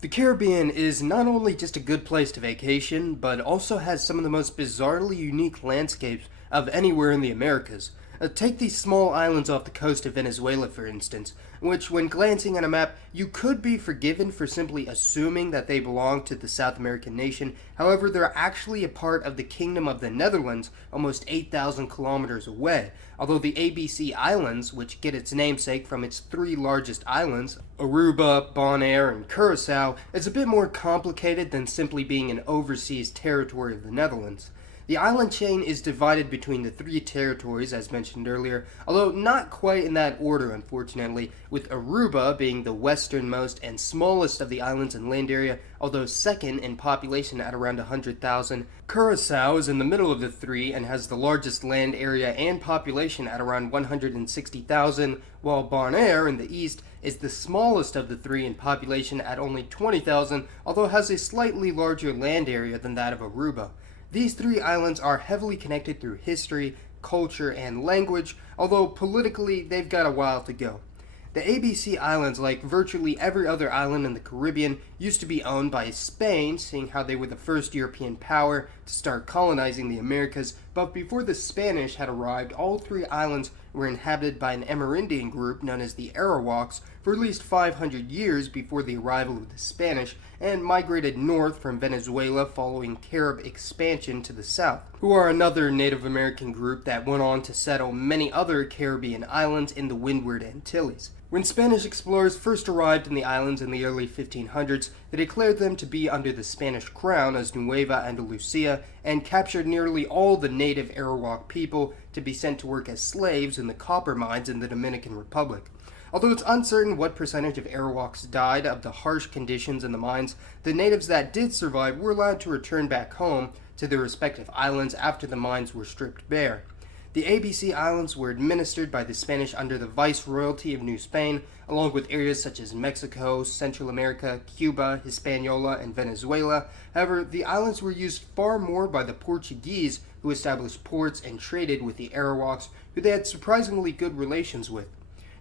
The Caribbean is not only just a good place to vacation, but also has some of the most bizarrely unique landscapes of anywhere in the Americas. Take these small islands off the coast of Venezuela, for instance, which, when glancing at a map, you could be forgiven for simply assuming that they belong to the South American nation. However, they're actually a part of the Kingdom of the Netherlands, almost 8,000 kilometers away. Although the ABC Islands, which get its namesake from its three largest islands, Aruba, Bonaire, and Curaçao, is a bit more complicated than simply being an overseas territory of the Netherlands. The island chain is divided between the three territories, as mentioned earlier, although not quite in that order, unfortunately, with Aruba being the westernmost and smallest of the islands in land area, although second in population at around 100,000. Curaçao is in the middle of the three and has the largest land area and population at around 160,000, while Bonaire in the east is the smallest of the three in population at only 20,000, although has a slightly larger land area than that of Aruba. These three islands are heavily connected through history, culture, and language, although politically they've got a while to go. The ABC Islands, like virtually every other island in the Caribbean, used to be owned by Spain, seeing how they were the first European power to start colonizing the Americas, but before the Spanish had arrived, all three islands were inhabited by an Amerindian group known as the Arawaks for at least 500 years before the arrival of the Spanish, and migrated north from Venezuela following Carib expansion to the south, who are another Native American group that went on to settle many other Caribbean islands in the Windward Antilles. When Spanish explorers first arrived in the islands in the early 1500s, they declared them to be under the Spanish crown as Nueva Andalusia and captured nearly all the native Arawak people to be sent to work as slaves in the copper mines in the Dominican Republic. Although it's uncertain what percentage of Arawaks died of the harsh conditions in the mines, the natives that did survive were allowed to return back home to their respective islands after the mines were stripped bare. The ABC Islands were administered by the Spanish under the Viceroyalty of New Spain, along with areas such as Mexico, Central America, Cuba, Hispaniola, and Venezuela. However, the islands were used far more by the Portuguese, who established ports and traded with the Arawaks, who they had surprisingly good relations with.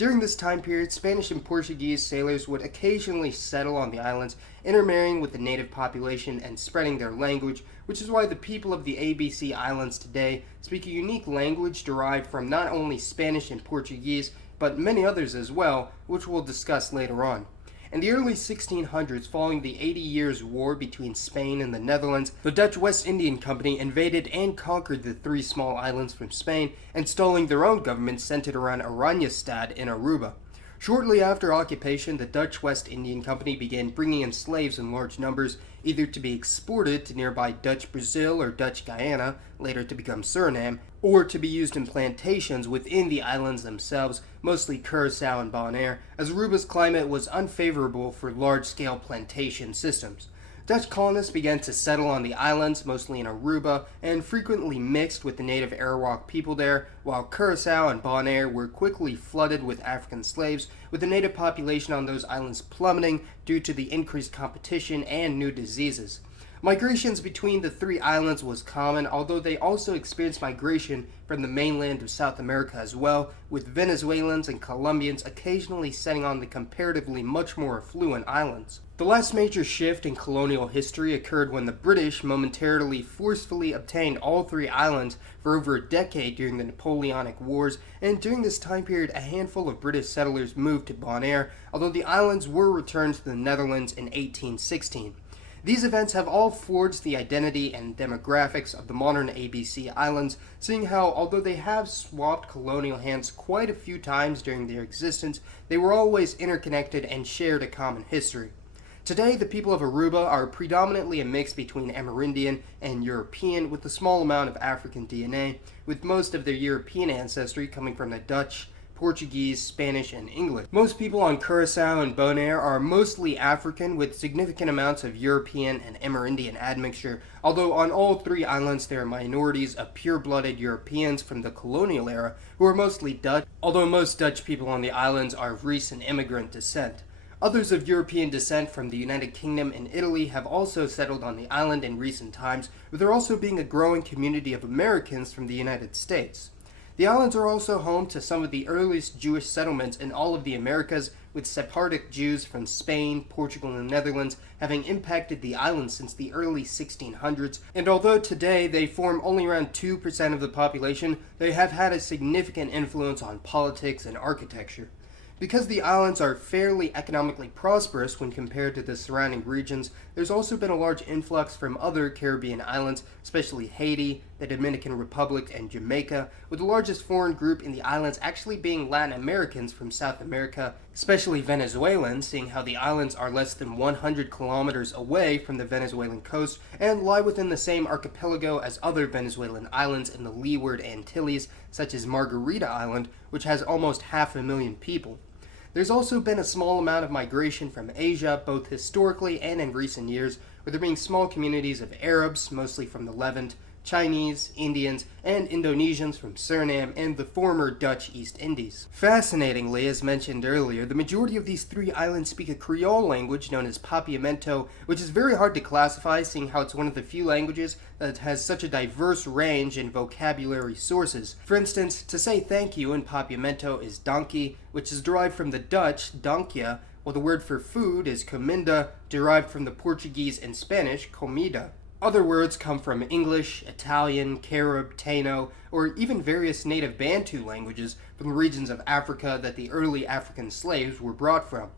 During this time period, Spanish and Portuguese sailors would occasionally settle on the islands, intermarrying with the native population and spreading their language, which is why the people of the ABC Islands today speak a unique language derived from not only Spanish and Portuguese, but many others as well, which we'll discuss later on. In the early 1600s, following the 80 Years' War between Spain and the Netherlands, the Dutch West Indian Company invaded and conquered the three small islands from Spain, installing their own government centered around Oranjestad in Aruba. Shortly after occupation, the Dutch West Indian Company began bringing in slaves in large numbers, either to be exported to nearby Dutch Brazil or Dutch Guyana, later to become Suriname, or to be used in plantations within the islands themselves, mostly Curaçao and Bonaire, as Aruba's climate was unfavorable for large-scale plantation systems. Dutch colonists began to settle on the islands, mostly in Aruba, and frequently mixed with the native Arawak people there, while Curaçao and Bonaire were quickly flooded with African slaves, with the native population on those islands plummeting due to the increased competition and new diseases. Migrations between the three islands was common, although they also experienced migration from the mainland of South America as well, with Venezuelans and Colombians occasionally setting on the comparatively much more affluent islands. The last major shift in colonial history occurred when the British momentarily forcefully obtained all three islands for over a decade during the Napoleonic Wars, and during this time period a handful of British settlers moved to Bonaire, although the islands were returned to the Netherlands in 1816. These events have all forged the identity and demographics of the modern ABC Islands, seeing how, although they have swapped colonial hands quite a few times during their existence, they were always interconnected and shared a common history. Today, the people of Aruba are predominantly a mix between Amerindian and European, with a small amount of African DNA, with most of their European ancestry coming from the Dutch, Portuguese, Spanish, and English. Most people on Curaçao and Bonaire are mostly African, with significant amounts of European and Amerindian admixture, although on all three islands there are minorities of pure-blooded Europeans from the colonial era who are mostly Dutch, although most Dutch people on the islands are of recent immigrant descent. Others of European descent from the United Kingdom and Italy have also settled on the island in recent times, with there also being a growing community of Americans from the United States. The islands are also home to some of the earliest Jewish settlements in all of the Americas, with Sephardic Jews from Spain, Portugal, and the Netherlands having impacted the island since the early 1600s, and although today they form only around 2% of the population, they have had a significant influence on politics and architecture. Because the islands are fairly economically prosperous when compared to the surrounding regions, there's also been a large influx from other Caribbean islands, especially Haiti, the Dominican Republic, and Jamaica, with the largest foreign group in the islands actually being Latin Americans from South America, especially Venezuelans, seeing how the islands are less than 100 kilometers away from the Venezuelan coast and lie within the same archipelago as other Venezuelan islands in the Leeward Antilles, such as Margarita Island, which has almost 500,000 people. There's also been a small amount of migration from Asia, both historically and in recent years, with there being small communities of Arabs, mostly from the Levant, Chinese, Indians, and Indonesians from Suriname and the former Dutch East Indies. Fascinatingly, as mentioned earlier, the majority of these three islands speak a Creole language known as Papiamento, which is very hard to classify, seeing how it's one of the few languages that has such a diverse range in vocabulary sources. For instance, to say thank you in Papiamento is donkey, which is derived from the Dutch donkia, while the word for food is comida, derived from the Portuguese and Spanish comida. Other words come from English, Italian, Carib, Taino, or even various native Bantu languages from the regions of Africa that the early African slaves were brought from.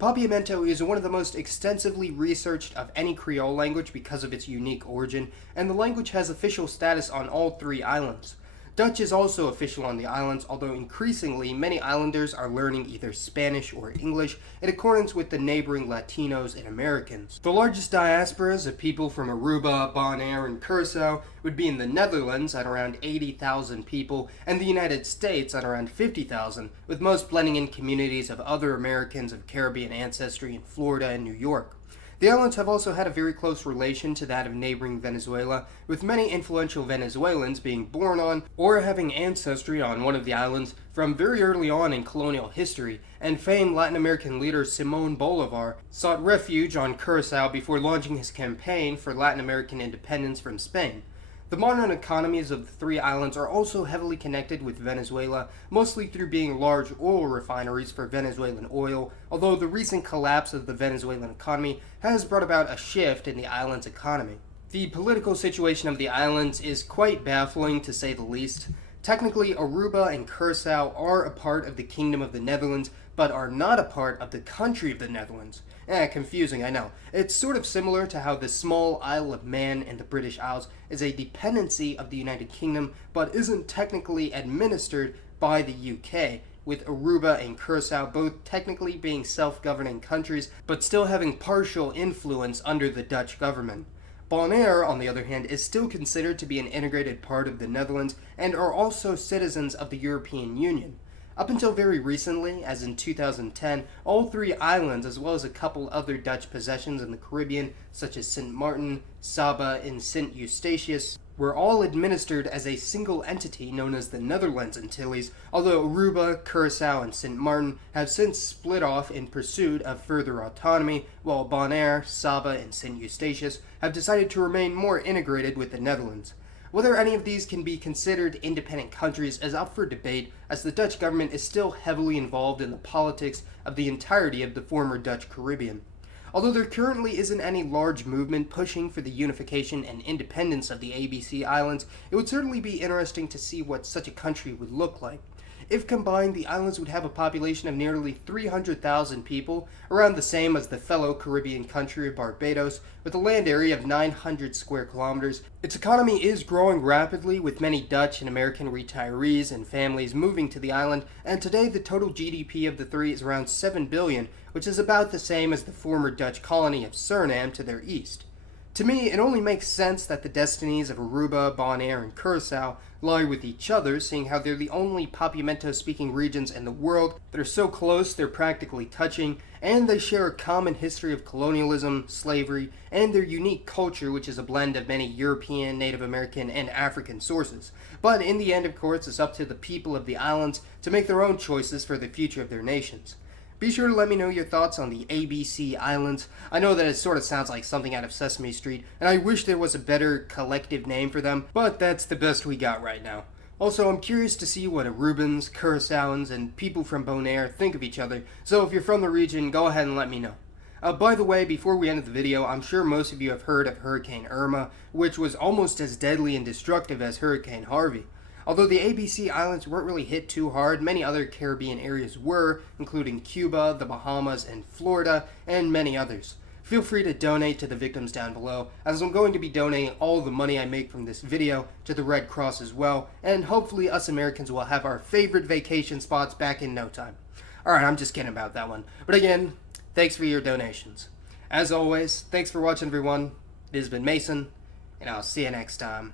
Papiamento is one of the most extensively researched of any Creole language because of its unique origin, and the language has official status on all three islands. Dutch is also official on the islands, although increasingly many islanders are learning either Spanish or English in accordance with the neighboring Latinos and Americans. The largest diasporas of people from Aruba, Bonaire, and Curaçao would be in the Netherlands at around 80,000 people, and the United States at around 50,000, with most blending in communities of other Americans of Caribbean ancestry in Florida and New York. The islands have also had a very close relation to that of neighboring Venezuela, with many influential Venezuelans being born on or having ancestry on one of the islands from very early on in colonial history, and famed Latin American leader Simón Bolívar sought refuge on Curaçao before launching his campaign for Latin American independence from Spain. The modern economies of the three islands are also heavily connected with Venezuela, mostly through being large oil refineries for Venezuelan oil, although the recent collapse of the Venezuelan economy has brought about a shift in the island's economy. The political situation of the islands is quite baffling, to say the least. Technically, Aruba and Curaçao are a part of the Kingdom of the Netherlands, but are not a part of the country of the Netherlands. Confusing, I know. It's sort of similar to how the small Isle of Man in the British Isles is a dependency of the United Kingdom, but isn't technically administered by the UK, with Aruba and Curaçao both technically being self-governing countries, but still having partial influence under the Dutch government. Bonaire, on the other hand, is still considered to be an integrated part of the Netherlands and are also citizens of the European Union. Up until very recently, as in 2010, all three islands, as well as a couple other Dutch possessions in the Caribbean, such as St. Martin, Saba, and St. Eustatius, were all administered as a single entity known as the Netherlands Antilles, although Aruba, Curaçao, and St. Martin have since split off in pursuit of further autonomy, while Bonaire, Saba, and St. Eustatius have decided to remain more integrated with the Netherlands. Whether any of these can be considered independent countries is up for debate, as the Dutch government is still heavily involved in the politics of the entirety of the former Dutch Caribbean. Although there currently isn't any large movement pushing for the unification and independence of the ABC Islands, it would certainly be interesting to see what such a country would look like. If combined, the islands would have a population of nearly 300,000 people, around the same as the fellow Caribbean country of Barbados, with a land area of 900 square kilometers. Its economy is growing rapidly, with many Dutch and American retirees and families moving to the island, and today the total GDP of the three is around 7 billion, which is about the same as the former Dutch colony of Suriname to their east. To me, it only makes sense that the destinies of Aruba, Bonaire, and Curaçao lie with each other, seeing how they're the only Papiamento-speaking regions in the world that are so close they're practically touching, and they share a common history of colonialism, slavery, and their unique culture, which is a blend of many European, Native American, and African sources. But in the end, of course, it's up to the people of the islands to make their own choices for the future of their nations. Be sure to let me know your thoughts on the ABC Islands. I know that it sort of sounds like something out of Sesame Street, and I wish there was a better collective name for them, but that's the best we got right now. Also, I'm curious to see what Arubans, Curaçaoans, and people from Bonaire think of each other, so if you're from the region, go ahead and let me know. By the way, before we end the video, I'm sure most of you have heard of Hurricane Irma, which was almost as deadly and destructive as Hurricane Harvey. Although the ABC Islands weren't really hit too hard, many other Caribbean areas were, including Cuba, the Bahamas, and Florida, and many others. Feel free to donate to the victims down below, as I'm going to be donating all the money I make from this video to the Red Cross as well, and hopefully us Americans will have our favorite vacation spots back in no time. Alright, I'm just kidding about that one. But again, thanks for your donations. As always, thanks for watching everyone. It has been Mason, and I'll see you next time.